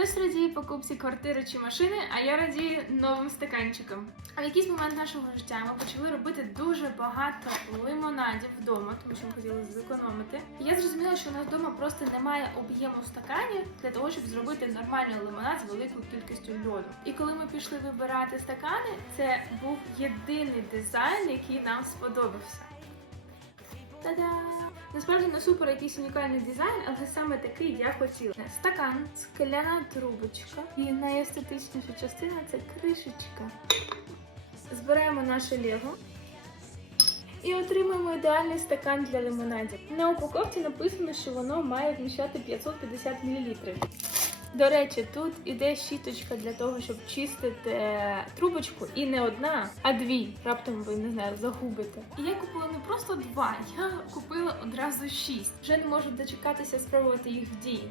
Хтось радіє покупці квартири чи машини, а я радію новим стаканчикам. А в якийсь момент нашого життя ми почали робити дуже багато лимонадів вдома, тому що ми хотіли зекономити. І я зрозуміла, що у нас вдома просто немає об'єму стаканів для того, щоб зробити нормальний лимонад з великою кількістю льоду. І коли ми пішли вибирати стакани, це був єдиний дизайн, який нам сподобався. Насправді не супер якийсь унікальний дизайн, але саме такий я хотіла. Стакан, скляна трубочка і найестетичніша частина це кришечка. Збираємо наше лего і отримаємо ідеальний стакан для лимонадів. На упаковці написано, що воно має вміщати 550 мл. До речі, тут іде щіточка для того, щоб чистити трубочку, і не одна, а дві. Раптом ви не знаю, загубите. І я купила не просто два, я купила одразу шість. Вже не можу дочекатися спробувати їх в дії.